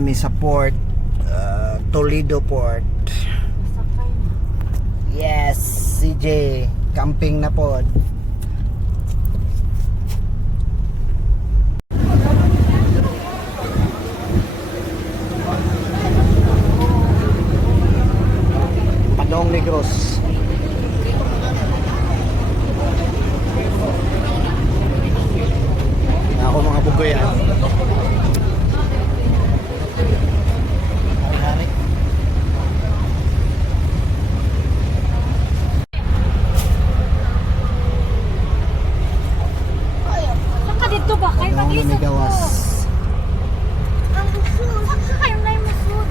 namin sa port, Toledo Port. Yes, CJ, camping na po. Padong Negros. Ako mga bugoy yan. Saka dito ba? Kayo mag-isip ko. Ang musud. Saka kayo na yung musud.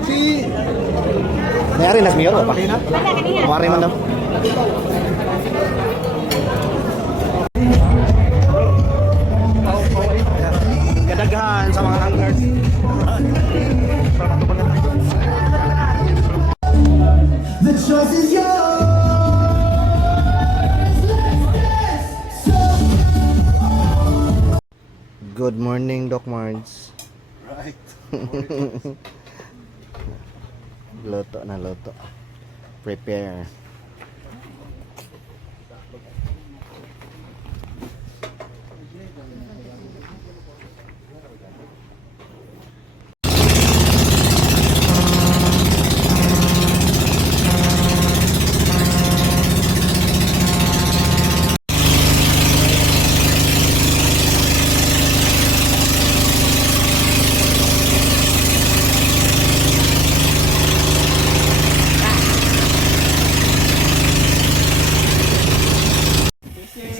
Si Mayari nas miyo pa. Kumari man daw. Kadaghan sa mga hangers. The choice is yours. Good morning, Doc Mards. Right. Luto na luto. Prepare.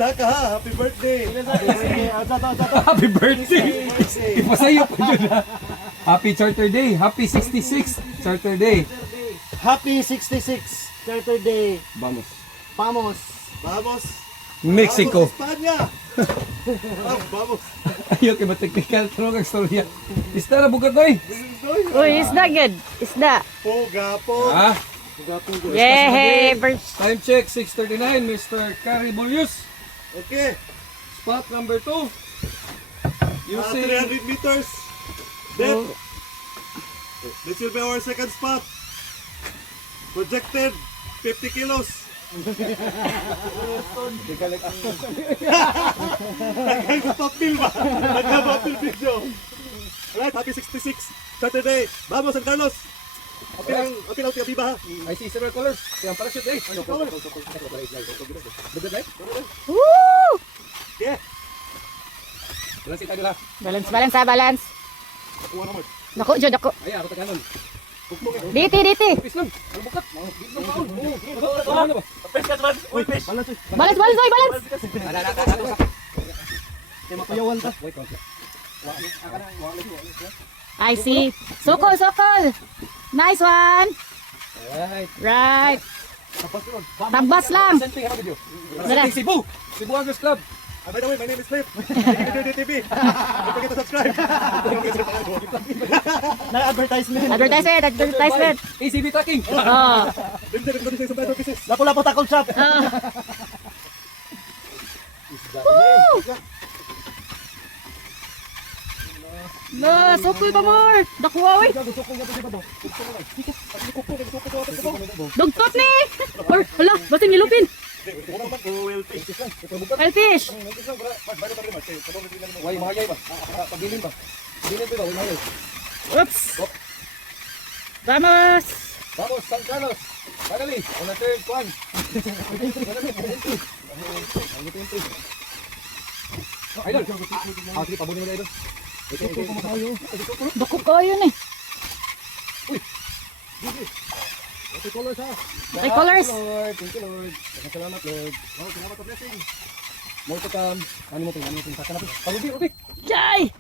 Saka ha, happy birthday. Happy birthday! Ipasayo pa yun ha. Happy Charter Day. Happy 66 Charter Day. Happy 66 Charter Day. Vamos. Vamos. Vamos. Mexico. Vamos, España. Vamos. Ayaw kay mateknikal. Tulog ang storya. Isda na bugat doy. Uy, isda good. Isda. Poga po. Ha? Yay! Birds. Time check 6:39. Mr. Caribulius. Okay. Spot number 2. Using 300 meters. Then, this will be our second spot. Projected 50 kilos. Nagkapapil ba? Nagkapapil video. Alright, happy 66 Saturday. Vamos, San Carlos. Apil ang tiyabiba ha. I see several colors. Kaya parachute day. Bugat day. Woo! Yeah. Balance tayo ha. Balance, balance ha, balance. Kuha naman. Naku, Jod, ako. Ay, ako taganon. Diti, diti. Islam. Ano bukat? Balance, balance, oy, balance. I see. Sokol, sokol. Nice one. Alright. Right. Tambas lang. Presenting Cebu. Cebu Anglers Club. By the way, my name is Flip. TV. Don't forget to subscribe. Na-advertisement. Advertisement, advertisement. ACB Tracking. Oh. Lapu-lapu tackle shop. Woo! La, sukoy pa more. Dakuha oy. Dugtot ni. Or hala, basta nilupin. Hellfish. Way mahayay ba? Pagilin ba? Pagilin ba? Way mahayay. Oops. Vamos. Vamos, San Carlos. Finally, on the third one. Idol. Sige, pabunin mo na idol. Dako kayo ni. Okay, colors ha. Ay colors. Lord, thank you Lord. Salamat Lord. Oh, salamat sa blessing. More to come. Ano mo ito? Saka na po. Pagubi, ubi. Jay.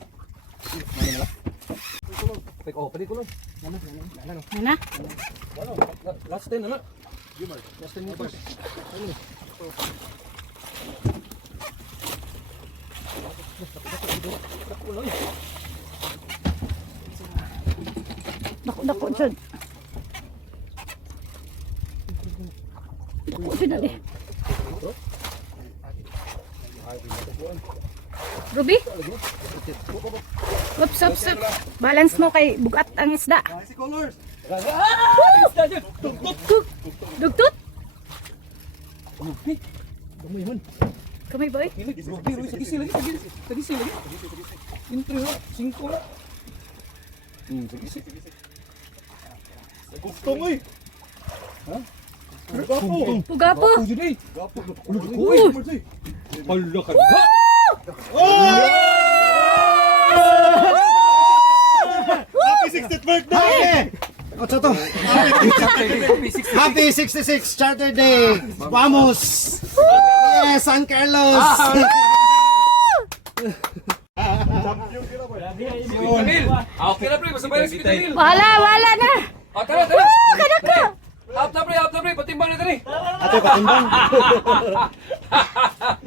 Oh, pwede ko lang. Nana. Ano? Last 10 na. Last 10 meters. Dako jud. Dako jud na di. Ruby? Oops. Balance mo kay bugat ang isda. Nice colors. Dugtut? Ubi. Gamay man. Kamay boy? Ubi, Ruy. Sagisi lagi. Sagisi lagi. Intro na. 5 na. Sagisi. Gusto mo eh. Ha? Gapo. Pugapo. Gapo dyan eh. Gapo. Uy. Hala ka na. Happy 60th birthday! What's to? Happy 66 Charter Day! Vamos! Yes, San Carlos! Champion ka na ba? Vitamil. Okay na pre. Basta ba yung vitamil? Wala na. Tara. Kadako. Out na pre. Patimbang na tani. Ate, patimbang.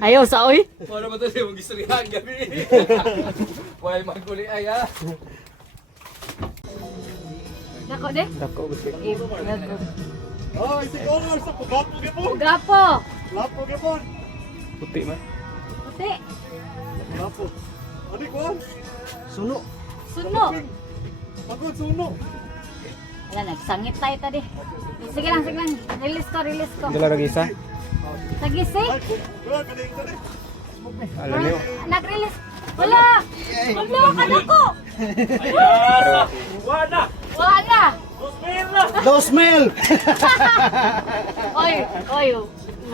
Ayaw sa oy. Para ba ito siya mag-istoryahan gabi? Huwag maguli ay ha. Dako de. Oh, isi colors. Gapo gapon. Pugapo. Gapo gapon. Puti man. Puti. Gapo. Ano ko? Suno. Suno. Pagod suno. Wala, nagsangit tayo tadi. Sige lang. Release ko. lagi isa? Tagising. Ay, wala galing ka rin. Nag-release. Wala, kadako. Wala. Dos mil! Oy,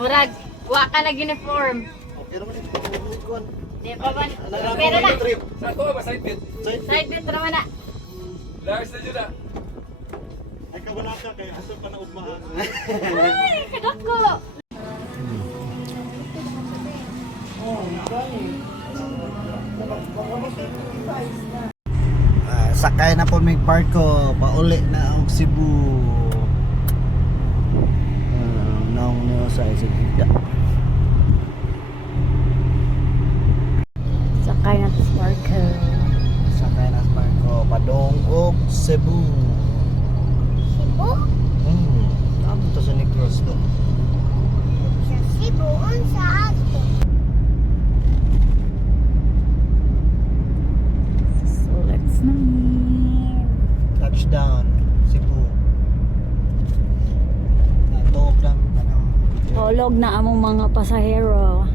murag, wa ka na uniform. Di pa ba? Pero na, Saan ko ba? Side bit? side bit naman na. Lars na dyan na. Ay, kabala ka kay aso pa na ugmahan. Ay, kadako. Sakay na po may barko, pauli na ang Cebu. Naong niyo sa Isabela. Sakay na sa barko. Sakay na sa barko, padong og Cebu. Cebu? Tama to sa Negros to. Sa Cebu, unsa ato? So let's na. Touchdown, Cebu. Natog lang. Tulog na among mga pasahero.